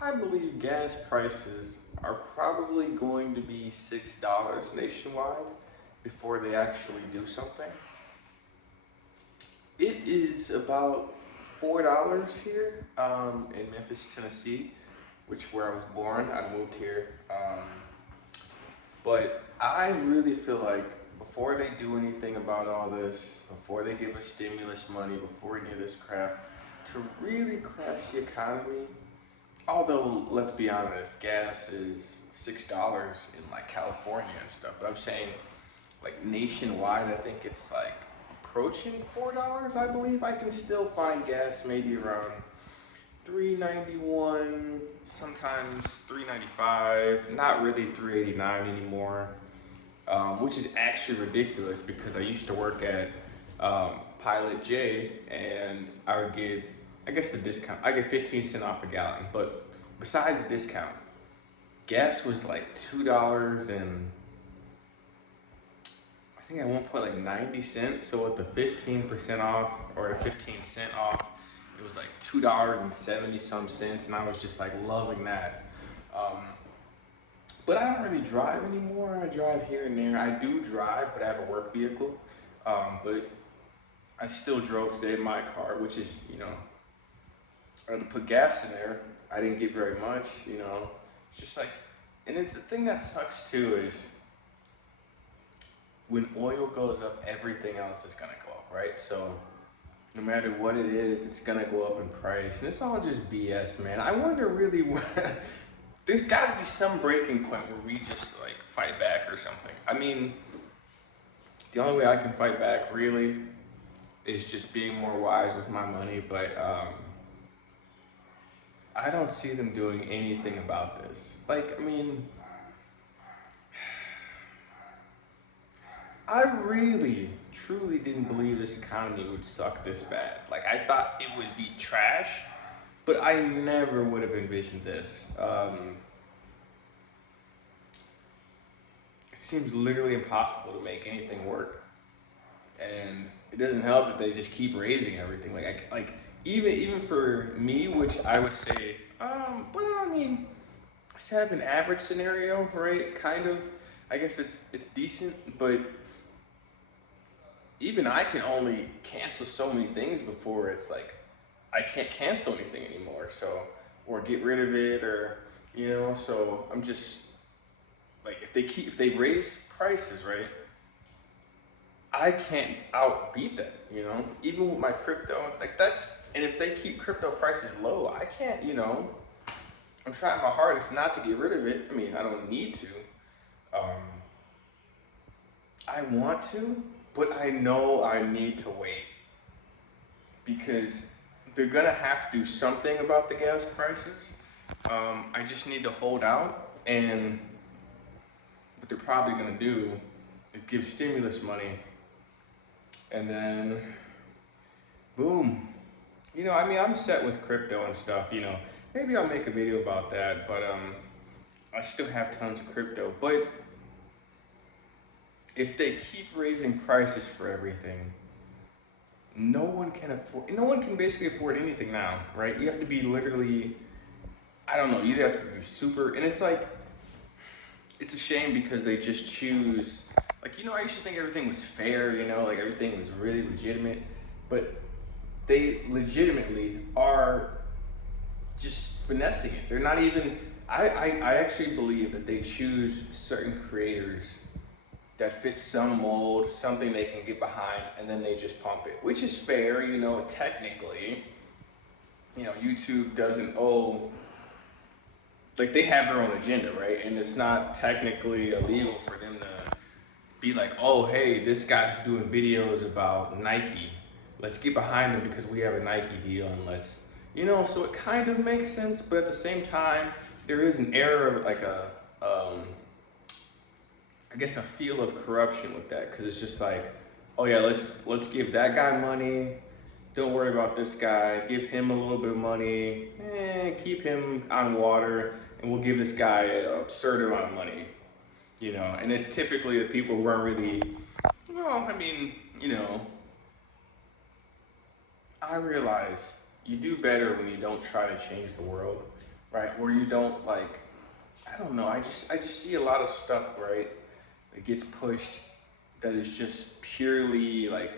I believe gas prices are probably going to be $6 nationwide before they actually do something. It is about $4 here in Memphis, Tennessee, which where I was born. I moved here. But I really feel like before they do anything about all this, before they give us stimulus money, before any of this crap, to really crash the economy, although let's be honest, gas is $6 in like California and stuff. But I'm saying like nationwide, I think it's like approaching $4. I believe I can still find gas maybe around 391, sometimes 395, not really 389 anymore, which is actually ridiculous because I used to work at Pilot J and I would get, I guess the discount, I get 15 cents off a gallon, but besides the discount, gas was like $2 and I think at one point like 90 cents. So with the 15% off or the 15 cent off, it was like $2.70 some cents, and I was just like loving that. But I don't really drive anymore. I drive here and there. I do drive, but I have a work vehicle. But I still drove today in my car, which is, I had to put gas in there. I didn't get very much, It's just like, and it's the thing that sucks too is when oil goes up, everything else is gonna go up, right? So no matter what it is, it's gonna go up in price. And it's all just BS, man. I wonder really what, there's gotta be some breaking point where we just like fight back or something. I mean, the only way I can fight back really is just being more wise with my money, but I don't see them doing anything about this. Like, I mean, I really, truly didn't believe this economy would suck this bad. Like, I thought it would be trash, but I never would have envisioned this. It seems literally impossible to make anything work. And it doesn't help that they just keep raising everything. Like even for me, which I would say, well, I mean, it's kind of an average scenario, right? Kind of. I guess it's decent, but even I can only cancel so many things before it's like I can't cancel anything anymore. So or get rid of it, or So I'm just like if they raise prices, right? I can't outbeat that, Even with my crypto, like and if they keep crypto prices low, I can't, I'm trying my hardest not to get rid of it. I mean, I don't need to. Um, I want to, but I know I need to wait because they're gonna have to do something about the gas prices. I just need to hold out, and what they're probably gonna do is give stimulus money, and then boom. I mean, I'm set with crypto and stuff. Maybe I'll make a video about that, but I still have tons of crypto. But if they keep raising prices for everything, no one can basically afford anything now, right? You have to be literally, I don't know, you have to be super, and it's like, it's a shame because they just choose, like, I used to think everything was fair, like everything was really legitimate, but they legitimately are just finessing it. They're not even, I actually believe that they choose certain creators that fit some mold, something they can get behind, and then they just pump it, which is fair, technically. YouTube doesn't owe, like they have their own agenda, right? And it's not technically illegal for them to be like, oh, hey, this guy's doing videos about Nike. Let's get behind them because we have a Nike deal, and let's, so it kind of makes sense, but at the same time, there is an air of like I guess a feel of corruption with that, because it's just like, oh yeah, let's give that guy money. Don't worry about this guy. Give him a little bit of money. Keep him on water, and we'll give this guy an absurd amount of money. And it's typically the people who aren't really, I mean, I realize you do better when you don't try to change the world, right? Where you don't like, I don't know. I just see a lot of stuff, right, that gets pushed that is just purely like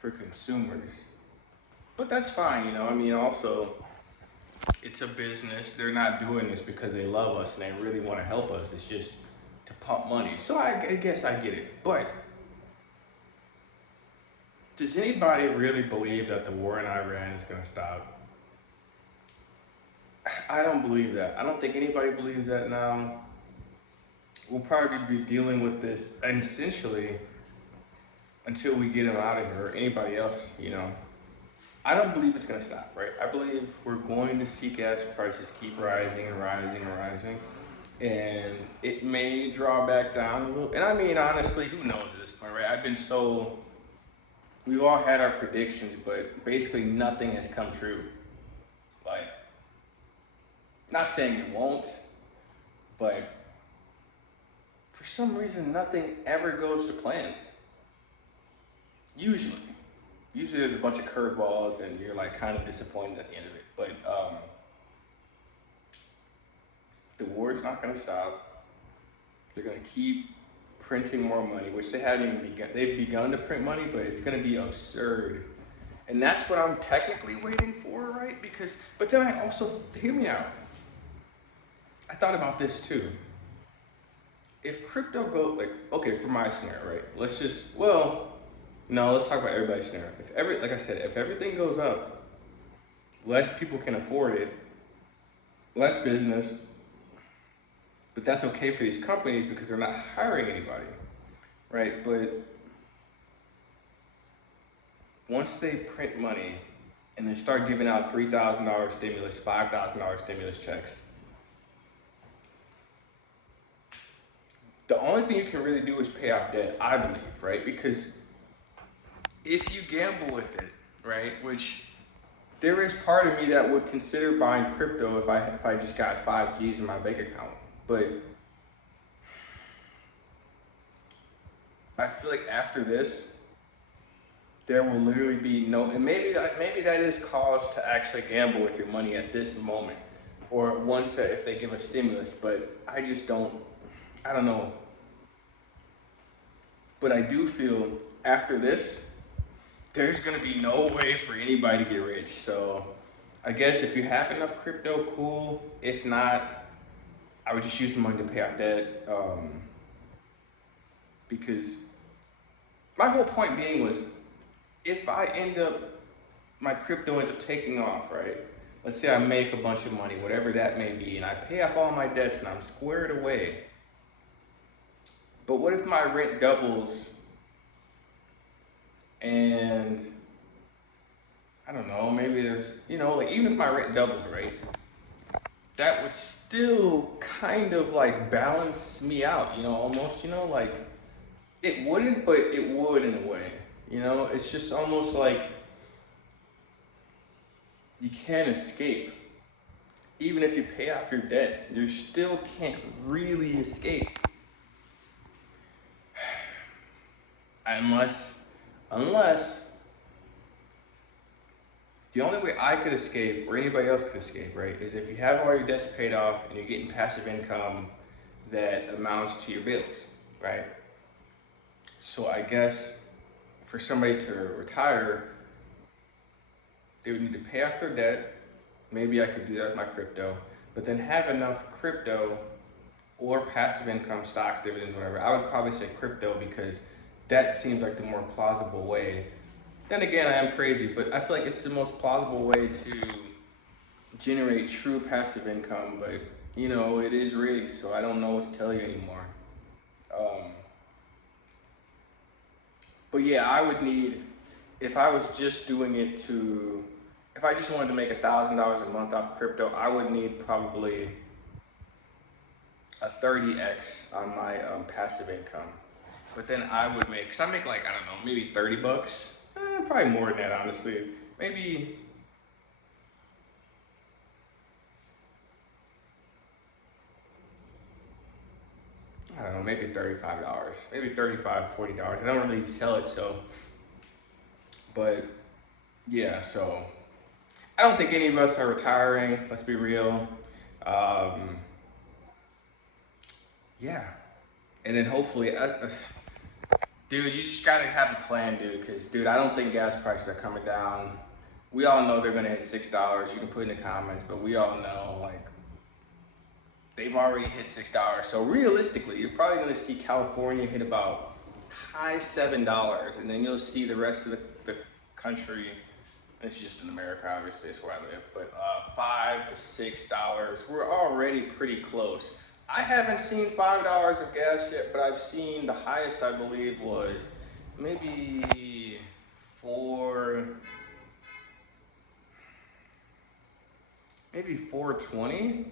for consumers. But that's fine, you know. I mean, also, it's a business. They're not doing this because they love us and they really want to help us. It's just to pump money. So I guess I get it. But does anybody really believe that the war in Iran is going to stop? I don't believe that. I don't think anybody believes that now. We'll probably be dealing with this essentially until we get them out of here or anybody else, you know. I don't believe it's going to stop, right? I believe we're going to see gas prices keep rising and rising and rising. And it may draw back down a little. And I mean, honestly, who knows at this point, right? We've all had our predictions, but basically nothing has come true. Like, not saying it won't, but for some reason, nothing ever goes to plan. Usually. Usually there's a bunch of curveballs and you're like kind of disappointed at the end of it. But the war is not going to stop. They're going to keep printing more money, which they haven't even begun. They've begun to print money, but it's going to be absurd. And that's what I'm technically waiting for, right? But then I also, hear me out. I thought about this too. If crypto goes, like, okay, for my scenario, right? Let's talk about everybody's scenario. Like I said, if everything goes up, less people can afford it, less business, but that's okay for these companies because they're not hiring anybody, right? But once they print money and they start giving out $3,000 stimulus, $5,000 stimulus checks, the only thing you can really do is pay off debt, I believe, right? Because if you gamble with it, right, which there is part of me that would consider buying crypto if I just got 5 G's in my bank account. But I feel like after this, there will literally be no, and maybe that is cause to actually gamble with your money at this moment, or once that if they give a stimulus. But I don't know. But I do feel after this, there's gonna be no way for anybody to get rich. So I guess if you have enough crypto, cool. If not, I would just use the money to pay off debt. Because my whole point being was, if my crypto ends up taking off, right? Let's say I make a bunch of money, whatever that may be, and I pay off all my debts and I'm squared away. But what if my rent doubles and I don't know, maybe there's, like even if my rent doubled, right? That would still kind of like balance me out, almost, like it wouldn't, but it would in a way, it's just almost like you can't escape. Even if you pay off your debt, you still can't really escape. Unless the only way I could escape, or anybody else could escape, right, is if you have all your debts paid off and you're getting passive income that amounts to your bills, right? So I guess for somebody to retire, they would need to pay off their debt. Maybe I could do that with my crypto, but then have enough crypto or passive income, stocks, dividends, whatever. I would probably say crypto because that seems like the more plausible way. Then again, I am crazy, but I feel like it's the most plausible way to generate true passive income, but it is rigged, so I don't know what to tell you anymore. But yeah, I would need, if I was just doing it if I just wanted to make $1,000 a month off crypto, I would need probably a 30x on my passive income. But then I would make, cause I make like, I don't know, maybe $30. Probably more than that, honestly. Maybe, I don't know, maybe $35. Maybe $35, $40. I don't really sell it, so. But yeah, so I don't think any of us are retiring. Let's be real. Um, yeah, and then hopefully, dude, you just gotta have a plan, dude. Cause, dude, I don't think gas prices are coming down. We all know they're gonna hit $6. You can put in the comments, but we all know like they've already hit $6. So realistically, you're probably gonna see California hit about high $7, and then you'll see the rest of the country. It's just in America, obviously, it's where I live, but $5 to $6. We're already pretty close. I haven't seen $5 of gas yet, but I've seen the highest I believe was maybe maybe 420.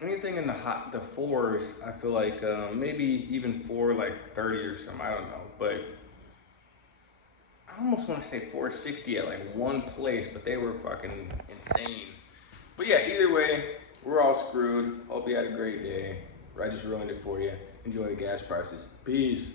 Anything in the fours, I feel like maybe even like 30 or something. I don't know, but I almost want to say 460 at like one place, but they were fucking insane. But yeah, either way, we're all screwed. Hope you had a great day. I just ruined it for you. Enjoy the gas prices. Peace.